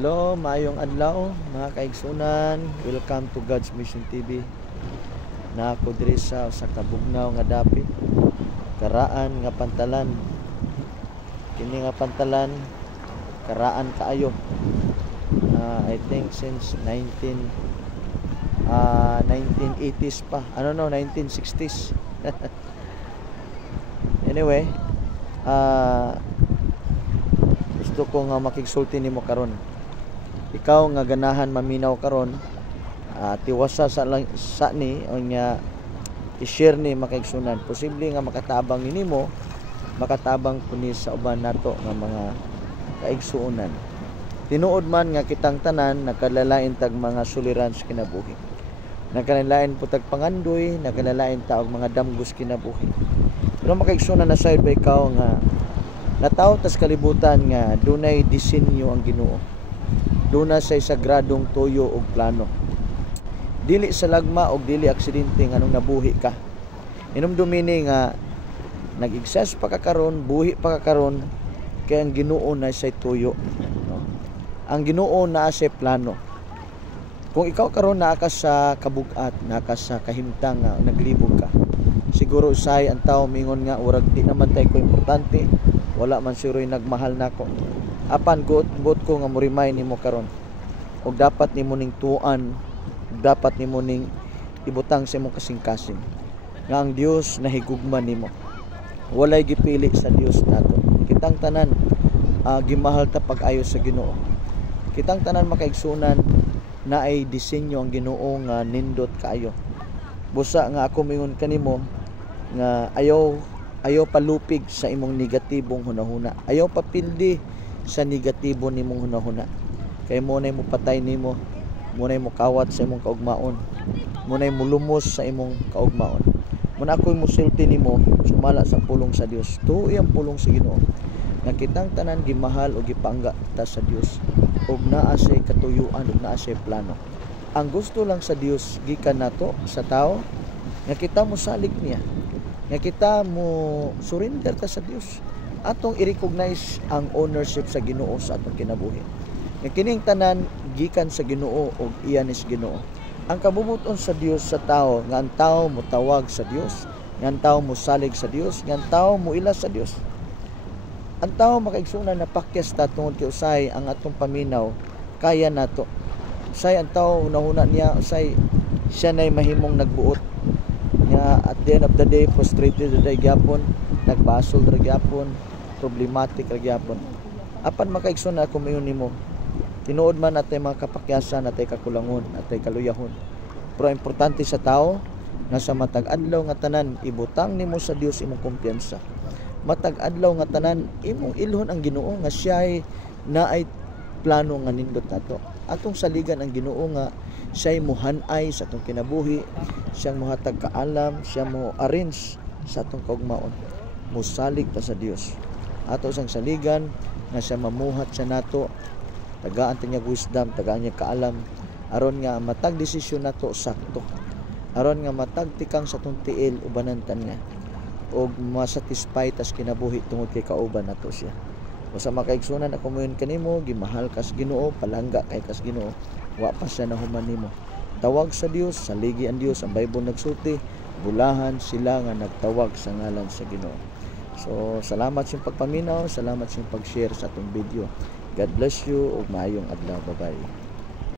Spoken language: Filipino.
Hello, maayong adlaw mga kaigsunan. Welcome to God's Mission TV. Na ako diri sa kabugnaw nga dapit. Karaan nga pantalan. Kini nga pantalan karaan kaayo. I think since 1980s pa. 1960s. Anyway, gusto ko nga makigsulti nimo karon. Ikaw nga ganahan maminaw karon, tiwasa sa ni o nya i-share ni makaigsunan. Posible nga makatabang nimo, makatabang kunis sa uban nato nga mga kaigsuonan. Tinuod man nga kitang tanan nakalalain tag mga suliran sa kinabuhi. Nakalalain po tag pangandoy, nakalalain ta og mga damgos kinabuhi. Pero makaigsunan na side by ikaw nga nataw tas kalibutan nga dunay disenyo ang Ginoo. Duna say sagradong tuyo og plano. Dili sa lagma og dili aksidente nganong nabuhi ka. Inumdumini nga nag-exist pa ka karon, buhi pa ka karon kay ang Ginoo na say tuyo, no? Ang Ginoo naa say plano. Kung ikaw karon naa ka sa kabug-at, naa ka sa kahimtang nga naglibog ka, siguro usay ang tawo mingon nga urag di naman tay ko importante, wala man siro'y nagmahal nako. Apan gut ko nga mo-remind nimo karon og dapat nimo ning tuan, dapat nimo ning ibutang sa imong kasing-kasing nga ang Dios nahigugma nimo. Walay gipili sa Dios nato. Kitang tanan gimahal ta pag-ayo sa Ginoo. Kitang tanan makaigsunan na ay disenyo ang Ginoo nga nindot kaayo. Busa nga ako mingon kanimo nga ayaw palupig sa imong negatibong hunahuna. Ayaw papildi sa negatibo nimong hunahuna. Kay mo nay mo patay nimo, mo nay mo kawat sa imong kaugmaon, mo nay mo lumos sa imong kaugmaon. Muna ako'y musulti nimo, sumala sa pulong sa Dios. Tuoy ang pulong sa Ginoo. Nga kitang tanan gimahal o gipangga ta sa Dios. Og naa say katuyuan, og naa say plano. Ang gusto lang sa Dios gikan nato sa tao nga kita mo salig niya. Nga kita mo surrender ta sa Dios. Atong i-recognize ang ownership sa Ginoo sa atong kinabuhi. Nga kining tanan gikan sa Ginoo og iyan is Ginoo. Ang kabubuton sa Dios sa tao, nga ang tao mo tawag sa Dios, nga ang tao mo salig sa Dios, nga ang tao mo ila sa Dios. Ang tao makaigsunan na pakyas ta tungod kay usay ang atong paminaw kaya nato. Usay ang tao unahuna niya, usay siya nay mahimong nagbuot. Nga at the end of the day frustrated ra gyapon, nagbasol ra gyapon, problematic ra gyapon. Apan makaigsunan ako mayon nimo. Tinuod man natay mga kapakyasan, natay kakulangon, natay kaluyahon. Pero importante sa tao nga sa matag adlaw nga tanan ibutang nimo sa Dios imong kumpiyansa. Matag adlaw nga tanan imong ilhon ang Ginoo nga siya'y naay plano nga nindot nato. Atong saligan ang Ginoo nga siya'y muhanay sa atong kinabuhi, siyang mohatag kaalam, siya mo arrange sa atong kaugmaon. Musalig ta sa Dios. Ato sang saligan nga siya mamuhat sa nato, tagaan ta niya wisdom, tagaan niya kaalam, aron nga matag desisyon nato sakto. Aron nga matag tikang sa atong tiil ubanan ta niya. Og masatisfy tas kinabuhi tungod kay kauban nato siya. Basta makaigsunan ako moyon kanimo, gimahal kas Ginoo, palangga kay kas Ginoo, wa pa siya nahuman nimo. Tawag sa Dios, saligi ang Dios. Ang Bible nagsulti, bulahan sila nga nagtawag sa ngalan sa Ginoo. So salamat sa pagpaminaw, salamat sa pag-share sa atong video. God bless you ug maayong adlaw. Bye-bye.